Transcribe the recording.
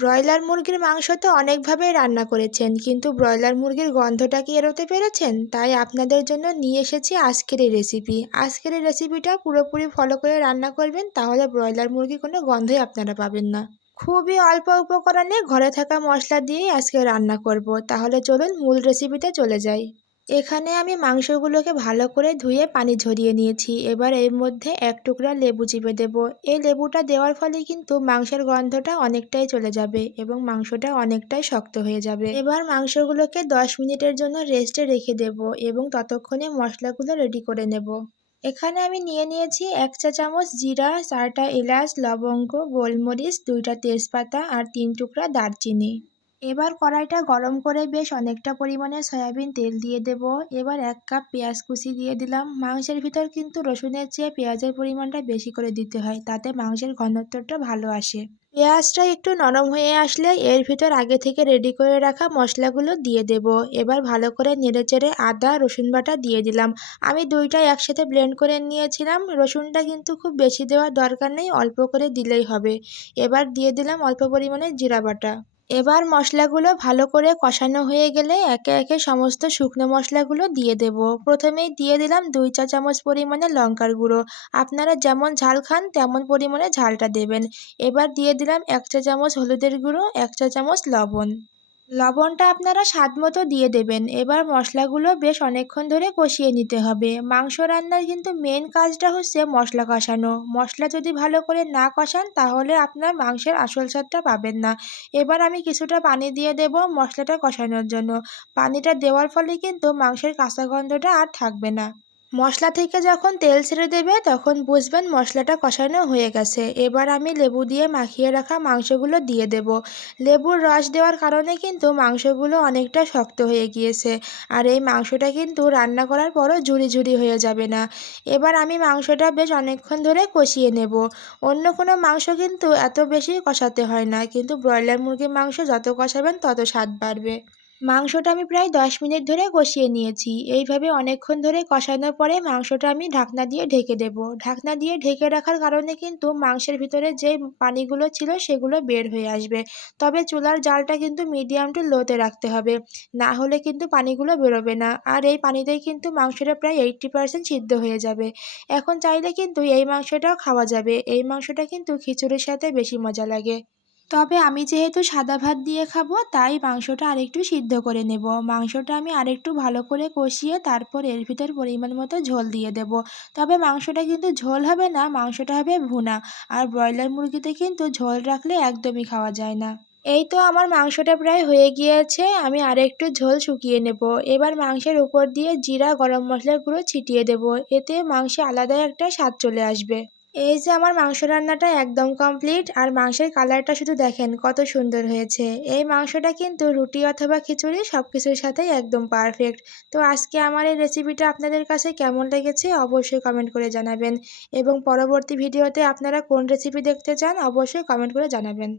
Broiler মুরগির মাংস তো অনেকভাবেই রান্না করেছেন, কিন্তু ব্রয়লার মুরগির গন্ধটা কি এড়োতে পেরেছেন? তাই আপনাদের জন্য নিয়ে এসেছি আজকের এই রেসিপি। আজকের এই রেসিপিটা পুরোপুরি ফলো করে রান্না করবেন, তাহলে ব্রয়লার মুরগির কোনো গন্ধই আপনারা পাবেন না। খুবই অল্প উপকরণে ঘরে থাকা মশলা দিয়েই আজকে রান্না করব। তাহলে চলুন মূল রেসিপিতে চলে যাই। এখানে আমি মাংসগুলোকে ভালো করে ধুয়ে পানি ঝরিয়ে নিয়েছি। এবার এর মধ্যে এক টুকরা লেবু চিপে দেব। এই লেবুটা দেওয়ার ফলে কিন্তু মাংসের গন্ধটা অনেকটাই চলে যাবে এবং মাংসটা অনেকটাই শক্ত হয়ে যাবে। এবার মাংসগুলোকে 10 মিনিটের জন্য রেস্টে রেখে দেব এবং ততক্ষণে মশলাগুলো রেডি করে নেব। এখানে আমি নিয়ে নিয়েছি 1 চা চামচ জিরা, 4টা এলাচ, লবঙ্গ, গোলমরিচ, 2টা তেজপাতা আর 3 টুকরা দারচিনি। এবার কড়াইটা গরম করে বেশ অনেকটা পরিমাণে সয়াবিন তেল দিয়ে দেব। এবার 1 কাপ পেঁয়াজ কুচি দিয়ে দিলাম। মাংসের ভিতর কিন্তু রসুনের চেয়ে পেঁয়াজের পরিমাণটা বেশি করে দিতে হয়, তাতে মাংসের ঘনত্বটা ভালো আসে। পেঁয়াজটা একটু নরম হয়ে আসলে এর ভিতর আগে থেকে রেডি করে রাখা মশলাগুলো দিয়ে দেব। এবার ভালো করে নেড়েচেড়ে আদা রসুন বাটা দিয়ে দিলাম। আমি দুইটাই একসাথে ব্লেন্ড করে নিয়েছিলাম। রসুনটা কিন্তু খুব বেশি দেওয়ার দরকার নেই, অল্প করে দিলেই হবে। এবার দিয়ে দিলাম অল্প পরিমাণে জিরা বাটা। এবার মশলাগুলো ভালো করে কষানো হয়ে গেলে একে একে সমস্ত শুকনো মশলাগুলো দিয়ে দেব। প্রথমেই দিয়ে দিলাম 2 চা চামচ পরিমাণে লঙ্কার গুঁড়ো। আপনারা যেমন ঝাল খান তেমন পরিমাণে ঝালটা দেবেন। এবার দিয়ে দিলাম 1 চা চামচ হলুদের গুঁড়ো, 1 চা চামচ লবণ। লবণটা আপনারা স্বাদমতো দিয়ে দেবেন। এবার মশলাগুলো বেশ অনেকক্ষণ ধরে কষিয়ে নিতে হবে। মাংস রান্নার কিন্তু মেন কাজটা হচ্ছে মশলা কষানো। মশলা যদি ভালো করে না কষান তাহলে আপনার মাংসের আসল স্বাদটা পাবেন না। এবার আমি কিছুটা পানি দিয়ে দেব মশলাটা কষানোর জন্য। পানিটা দেওয়ার ফলে কিন্তু মাংসের কাঁচা গন্ধটা আর থাকবে না। মশলা থেকে যখন তেল ছেড়ে দেবে তখন বুঝবেন মশলাটা কষানো হয়ে গেছে। এবার আমি লেবু দিয়ে মাখিয়ে রাখা মাংসগুলো দিয়ে দেব। লেবুর রস দেওয়ার কারণে কিন্তু মাংসগুলো অনেকটা শক্ত হয়ে গিয়েছে, আর এই মাংসটা কিন্তু রান্না করার পরও ঝুরি ঝুরি হয়ে যাবে না। এবার আমি মাংসটা বেশ অনেকক্ষণ ধরে কষিয়ে নেব। অন্য কোনো মাংস কিন্তু এত বেশি কষাতে হয় না, কিন্তু ব্রয়লার মুরগির মাংস যত কষাবেন তত স্বাদ বাড়বে। মাংসটা আমি প্রায় 10 মিনিট ধরে কষিয়ে নিয়েছি। এইভাবে অনেকক্ষণ ধরে কষানোর পরে মাংসটা আমি ঢাকনা দিয়ে ঢেকে দেব। ঢাকনা দিয়ে ঢেকে রাখার কারণে কিন্তু মাংসের ভিতরে যে পানিগুলো ছিল সেগুলো বের হয়ে আসবে। তবে চুলার জালটা কিন্তু মিডিয়াম টু লোতে রাখতে হবে, না হলে কিন্তু পানিগুলো বেরোবে না। আর এই পানিতেই কিন্তু মাংসটা প্রায় 80% সিদ্ধ হয়ে যাবে। এখন চাইলে কিন্তু এই মাংসটাও খাওয়া যাবে। এই মাংসটা কিন্তু খিচুড়ির সাথে বেশি মজা লাগে। তবে আমি যেহেতু সাদা ভাত দিয়ে খাবো তাই মাংসটা আরেকটু সিদ্ধ করে নেব। মাংসটা আমি আরেকটু ভালো করে কষিয়ে তারপর এর ভিতর পরিমাণ মতো ঝোল দিয়ে দেব। তবে মাংসটা কিন্তু ঝোল হবে না, মাংসটা হবে ভুনা। আর ব্রয়লার মুরগিতে কিন্তু ঝোল রাখলে একদমই খাওয়া যায় না। এই তো আমার মাংসটা প্রায় হয়ে গিয়েছে, আমি আরেকটু ঝোল শুকিয়ে নেব। এবার মাংসের উপর দিয়ে জিরা গরম মশলার গুঁড়ো ছিটিয়ে দেব। এতে মাংসে আলাদা একটা স্বাদ চলে আসবে। এই যে আমার মাংস রান্নাটা একদম কমপ্লিট, আর মাংসের কালারটা শুধু দেখেন কত সুন্দর হয়েছে। এই মাংসটা কিন্তু রুটি অথবা খিচুড়ি সব কিছুর সাথেই একদম পারফেক্ট। তো আজকে আমার এই রেসিপিটা আপনাদের কাছে কেমন লেগেছে অবশ্যই কমেন্ট করে জানাবেন, এবং পরবর্তী ভিডিওতে আপনারা কোন রেসিপি দেখতে চান অবশ্যই কমেন্ট করে জানাবেন।